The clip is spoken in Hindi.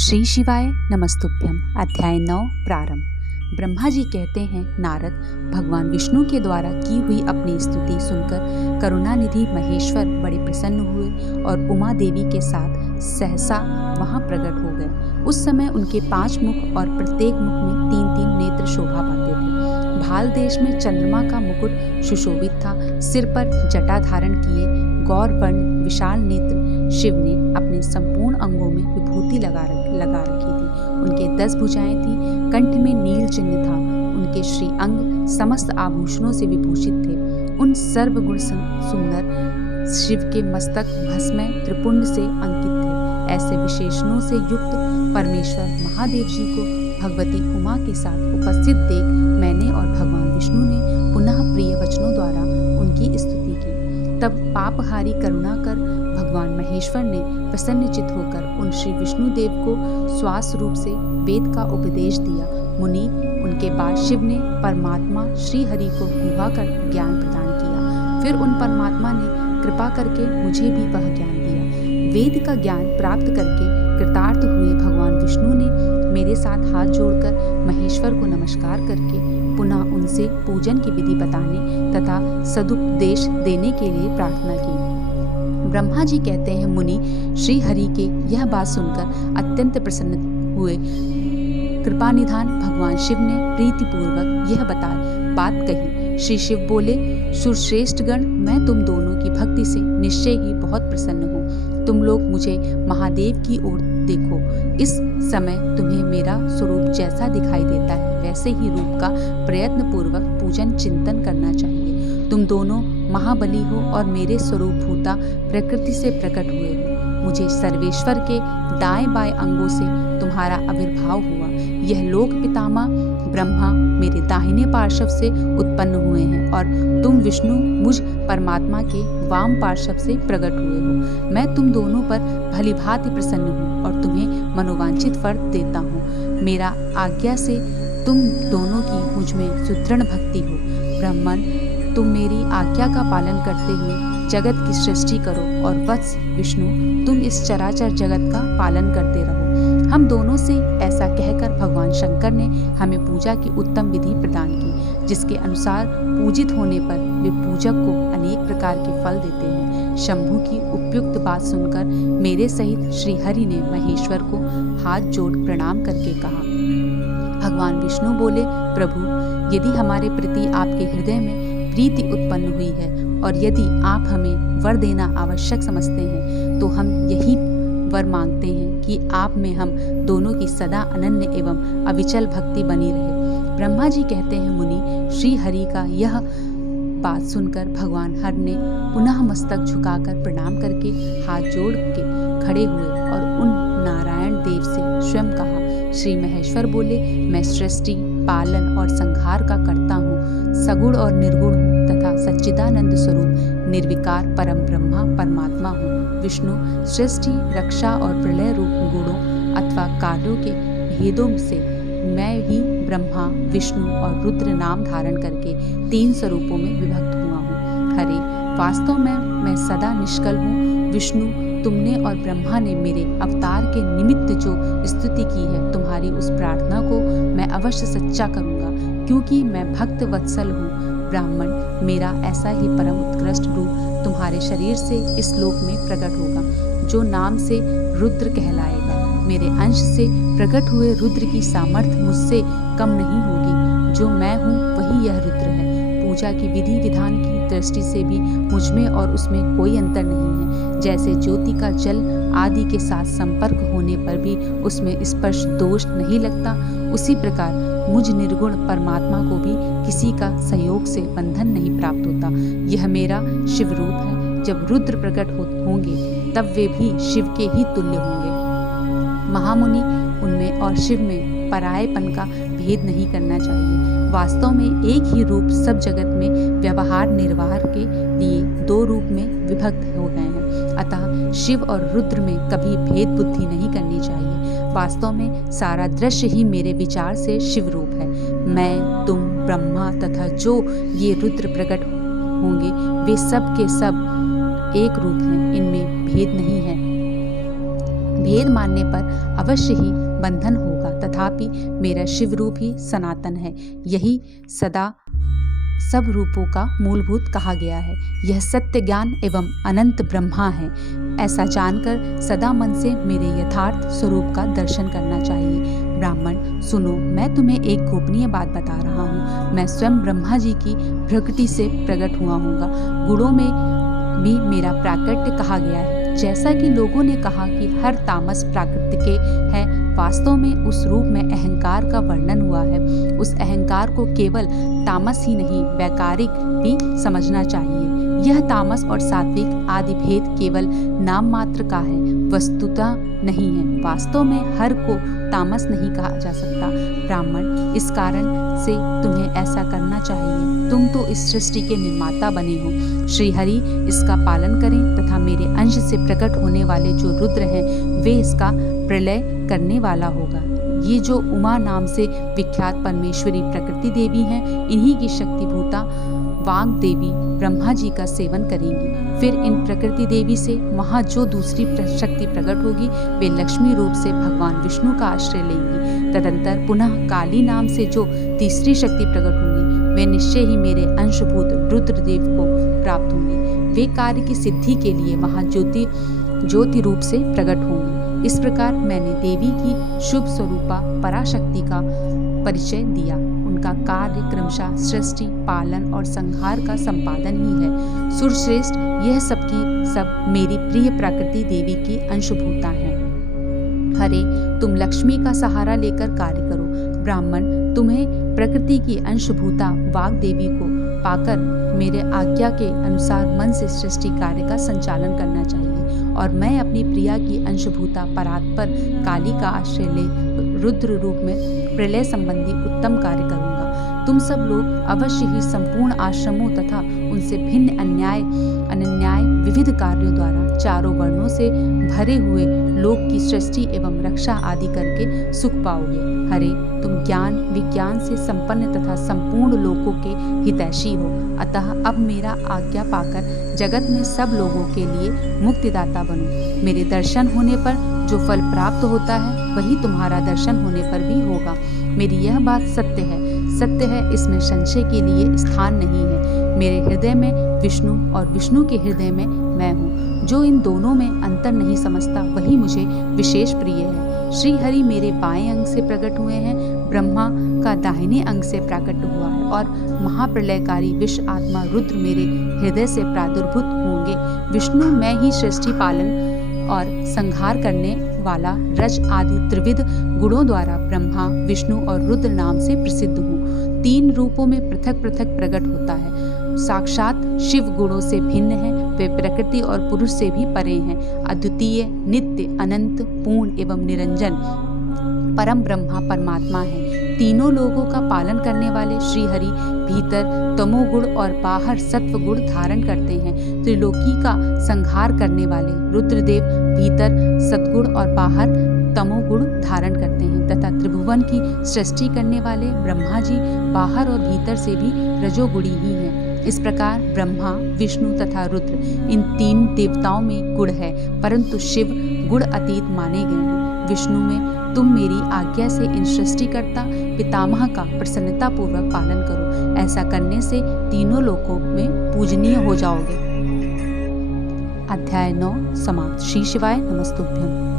श्री शिवाय नमस्तुभ्यम। अध्याय 9 प्रारंभ। ब्रह्मा जी कहते हैं, नारद, भगवान विष्णु के द्वारा की हुई अपनी स्तुति सुनकर करुणानिधि महेश्वर बड़े प्रसन्न हुए और उमा देवी के साथ सहसा वहां प्रकट हो गए। उस समय उनके 5 मुख और प्रत्येक मुख में 3-3 नेत्र शोभा पाते थे। भाल देश में चंद्रमा का मुकुट सुशोभित था। सिर पर जटा धारण किए गौर वर्ण विशाल नेत्र शिव ने अपने संपूर्ण अंगों में विभूति लगा रखी थी। उनके 10 भुजाएं थी। कंठ में नील चिन्ह था। उनके श्री अंग समस्त आभूषणों से विभूषित थे। उन सर्वगुण सुंदर शिव के मस्तक भस्मय त्रिपुंड से अंकित थे। ऐसे विशेषणों से युक्त परमेश्वर महादेव जी को भगवती उमा के साथ उपस्थित देख मैंने और भगवान विष्णु ने पुनः प्रिय वचनों द्वारा उनकी स्तुति की। तब पापहारी करुणा कर भगवान महेश्वर ने प्रसन्नचित होकर उन श्री विष्णुदेव को श्वास रूप से वेद का उपदेश दिया। मुनि, उनके बाद शिव ने परमात्मा श्री हरि को गुहा कर ज्ञान प्रदान किया। फिर उन परमात्मा ने कृपा करके मुझे भी वह ज्ञान दिया। वेद का ज्ञान प्राप्त करके कृतार्थ हुए भगवान विष्णु ने मेरे साथ हाथ जोड़कर महेश्वर को नमस्कार करके पुनः उनसे पूजन की विधि बताने तथा सदुपदेश देने के लिए प्रार्थना की। ब्रह्मा जी कहते हैं, मुनि, श्री हरि के यह बात सुनकर अत्यंत प्रसन्न हुए। कृपानिधान भगवान शिव ने प्रीतिपूर्वक यह बात कही। श्री शिव बोले, सुरश्रेष्ठ गण, मैं तुम दोनों की भक्ति से निश्चय ही बहुत प्रसन्न हूँ। तुम लोग मुझे महादेव की ओर देखो। इस समय तुम्हें मेरा स्वरूप जैसा दिखाई देता है वैसे ही रूप का प्रयत्न पूर्वक पूजन चिंतन करना चाहिए। तुम दोनों महाबली हो और मेरे स्वरूप भूता प्रकृति से प्रकट हुए हो। मुझे सर्वेश्वर के दाएं बाएं अंगों से तुम्हारा आविर्भाव हुआ। यह लोक पितामह ब्रह्मा मेरे दाहिने पार्श्व से उत्पन्न हुए हैं और तुम विष्णु मुझ परमात्मा के वाम पार्श्व से प्रकट हुए हो। मैं तुम दोनों पर भलीभांति प्रसन्न हूँ और तुम्हें मनोवांछित वर देता हूँ। मेरा आज्ञा से तुम दोनों की मुझ में सुदृढ़ भक्ति हो। ब्राह्मण, तुम मेरी आज्ञा का पालन करते हुए जगत की सृष्टि करो और वत्स विष्णु, तुम इस चराचर जगत का पालन करते रहो। हम दोनों से ऐसा कहकर भगवान शंकर ने हमें पूजा की उत्तम विधि प्रदान की, जिसके अनुसार पूजित होने पर वे पूजक को अनेक प्रकार के फल देते हैं। शंभु की उपयुक्त बात सुनकर मेरे सहित श्री हरि ने महेश्वर को हाथ जोड़ प्रणाम करके कहा। भगवान विष्णु बोले, प्रभु, यदि हमारे प्रति आपके हृदय में प्रीति उत्पन्न हुई है और यदि आप हमें वर देना आवश्यक समझते हैं तो हम यही वर मांगते हैं कि आप में हम दोनों की सदा अनन्य एवं अविचल भक्ति बनी रहे। ब्रह्मा जी कहते हैं, मुनि, श्री हरि का यह बात सुनकर भगवान हर ने पुनः मस्तक झुकाकर प्रणाम करके हाथ जोड़ के खड़े हुए और उन नारायण देव से स्वयं कहा। श्री महेश्वर बोले, मैं सृष्टि पालन और संहार का कर्ता हूँ, सगुण और निर्गुण हूँ तथा सच्चिदानंद स्वरूप निर्विकार परम ब्रह्मा परमात्मा हूँ। विष्णु सृष्टि रक्षा और प्रलय रूप गुणों अथवा कालों के भेदों से मैं ही ब्रह्मा विष्णु और रुद्र नाम धारण करके 3 स्वरूपों में विभक्त हुआ हूँ। हरे, वास्तव में मैं सदा निष्कल हूँ। विष्णु, तुमने और ब्रह्मा ने मेरे अवतार के निमित्त जो स्तुति की है, तुम्हारी उस प्रार्थना को मैं अवश्य सच्चा करूँगा, क्योंकि मैं भक्त वत्सल हूँ। ब्राह्मण, मेरा ऐसा ही परम उत्कृष्ट रूप तुम्हारे शरीर से इस लोक में प्रकट होगा, जो नाम से रुद्र कहलाएगा। मेरे अंश से प्रकट हुए रुद्र की सामर्थ्य मुझसे कम नहीं होगी। जो मैं हूँ वही यह रुद्र है। पूजा की विधि विधान की दृष्टि से भी मुझमें और उसमें कोई अंतर नहीं है। जैसे ज्योति का जल आदि के साथ संपर्क होने पर भी उसमें स्पर्श दोष नहीं लगता, उसी प्रकार मुझ निर्गुण परमात्मा को भी किसी का सहयोग से बंधन नहीं प्राप्त होता। यह मेरा शिव रूप है। जब रुद्र प्रकट होंगे तब वे भी शिव के ही तुल्य होंगे। महामुनि, उनमें और शिव में परायेपन का भेद नहीं करना चाहिए। वास्तव में एक ही रूप सब जगत में व्यवहार निर्वाह के लिए 2 रूप में विभक्त हो गए हैं। अतः शिव और रुद्र में कभी भेद बुद्धि नहीं करनी चाहिए। वास्तव में सारा दृश्य ही मेरे विचार से शिव रूप है। मैं, तुम, ब्रह्मा तथा जो ये रुद्र प्रकट होंगे वे सब के सब एक रूप हैं। इनमें भेद नहीं है। भेद मानने पर अवश्य ही बंधन होगा, तथापि मेरा शिव रूप ही सनातन है। यही सदा सब रूपों का मूलभूत कहा गया है। यह सत्य ज्ञान एवं अनंत ब्रह्मा है। ऐसा जानकर सदा मन से मेरे यथार्थ स्वरूप का दर्शन करना चाहिए। ब्राह्मण सुनो, मैं तुम्हें एक गोपनीय बात बता रहा हूँ। मैं स्वयं ब्रह्मा जी की प्रकृति से प्रकट हुआ हूँगा। गुणों में भी मेरा प्राकट्य कहा गया है। जैसा कि लोगों ने कहा कि हर तामस प्राकृत के है, वास्तव में उस रूप में अहंकार का वर्णन हुआ है। उस अहंकार को केवल तामस ही नहीं, वैकारिक भी समझना चाहिए। यह तामस और सात्विक आदि भेद केवल नाम मात्र का है, वस्तुतः नहीं है। वास्तव में हर को तामस नहीं कहा जा सकता। ब्राह्मण, इस कारण से तुम्हें ऐसा करना चाहिए। तुम तो इस सृष्टि के निर्माता बने हो। श्री हरि इसका पालन करें तथा मेरे अंश से प्रकट होने वाले जो रुद्र हैं, वे इसका प्रलय करने वाला होगा। ये जो उमा नाम से विख्यात परमेश्वरी प्रकृति देवी हैं, इन्हीं की शक्तिभूता वाग देवी ब्रह्मा जी का सेवन करेंगी। फिर इन प्रकृति देवी से वहाँ जो दूसरी शक्ति प्रकट होगी, वे लक्ष्मी रूप से भगवान विष्णु का आश्रय लेंगी। तदंतर पुनः काली नाम से जो तीसरी शक्ति प्रकट होंगी, वे निश्चय ही मेरे अंशभूत रुद्रदेव को प्राप्त होंगी। वे कार्य की सिद्धि के लिए वहाँ ज्योति रूप से प्रकट होंगी। इस प्रकार मैंने देवी की शुभ स्वरूपा पराशक्ति का परिचय दिया। उनका कार्य क्रमशः सृष्टि, पालन और संहार का संपादन ही है। सुरश्रेष्ठ, यह सबकी सब मेरी प्रिय प्रकृति देवी की अंशभूता हैं। हरे, तुम लक्ष्मी का सहारा लेकर कार्य करो। ब्राह्मण, तुम्हें प्रकृति की अंशभूता वाग देवी को पाकर मेरे आज्ञा के अनुसार मन से सृष्टि कार्य का संचालन करना चाहिए, और मैं अपनी प्रिया की अंशभूता परात्पर काली का आश्रय ले रुद्र रूप में प्रलय संबंधी उत्तम कार्य करूंगा। तुम सब लोग अवश्य ही संपूर्ण आश्रमों तथा उनसे भिन्न अनन्याय विविध कार्यों द्वारा चारों वर्णों से भरे हुए लोक की सृष्टि एवं रक्षा आदि करके सुख पाओगे। हरे, तुम ज्ञान विज्ञान से संपन्न तथा संपूर्ण लोकों के हितैषी हो। अतः अब मेरा आज्ञा पाकर जगत में सब लोगों के लिए मुक्तिदाता बनो। मेरे दर्शन होने पर जो फल प्राप्त होता है, वही तुम्हारा दर्शन होने पर भी होगा। मेरी यह बात सत्य है, इसमें संशय के लिए स्थान नहीं है। मेरे हृदय में विष्णु और विष्णु के हृदय में मैं हूँ। जो इन दोनों में अंतर नहीं समझता, वही मुझे विशेष प्रिय है। श्री हरि मेरे बाएं अंग से प्रकट हुए हैं, ब्रह्मा का दाहिने अंग से प्रकट हुआ है, और महाप्रलयकारी विष आत्मा रुद्र मेरे हृदय से प्रादुर्भूत होंगे। विष्णु मैं ही सृष्टि पालन और संहार करने वाला रज आदि त्रिविध गुणों द्वारा ब्रह्मा, विष्णु और रुद्र नाम से प्रसिद्ध हूँ। तीन रूपों में पृथक पृथक प्रकट होता है। साक्षात शिव गुणों से भिन्न है। वे प्रकृति और पुरुष से भी परे हैं। अद्वितीय, नित्य, अनंत, पूर्ण एवं निरंजन परम ब्रह्मा परमात्मा है। तीनों लोगों का पालन करने वाले श्री हरि भीतर तमोगुण और बाहर सत्व गुण धारण करते हैं। त्रिलोकी का संहार करने वाले रुद्रदेव भीतर सद्गुण और बाहर तमोगुण धारण करते हैं, तथा त्रिभुवन की सृष्टि करने वाले ब्रह्मा जी बाहर और भीतर से भी रजोगुणी ही हैं। इस प्रकार ब्रह्मा, विष्णु तथा रुद्र इन तीन देवताओं में गुण है, परंतु शिव गुण अतीत माने गए हैं। विष्णु में तुम मेरी आज्ञा से इन सृष्टिकर्ता पितामह का प्रसन्नता पूर्वक पालन करो। ऐसा करने से तीनों लोकों में पूजनीय हो जाओगे। अध्याय 9 समाप्त। श्री शिवाय नमस्तुभ्यम।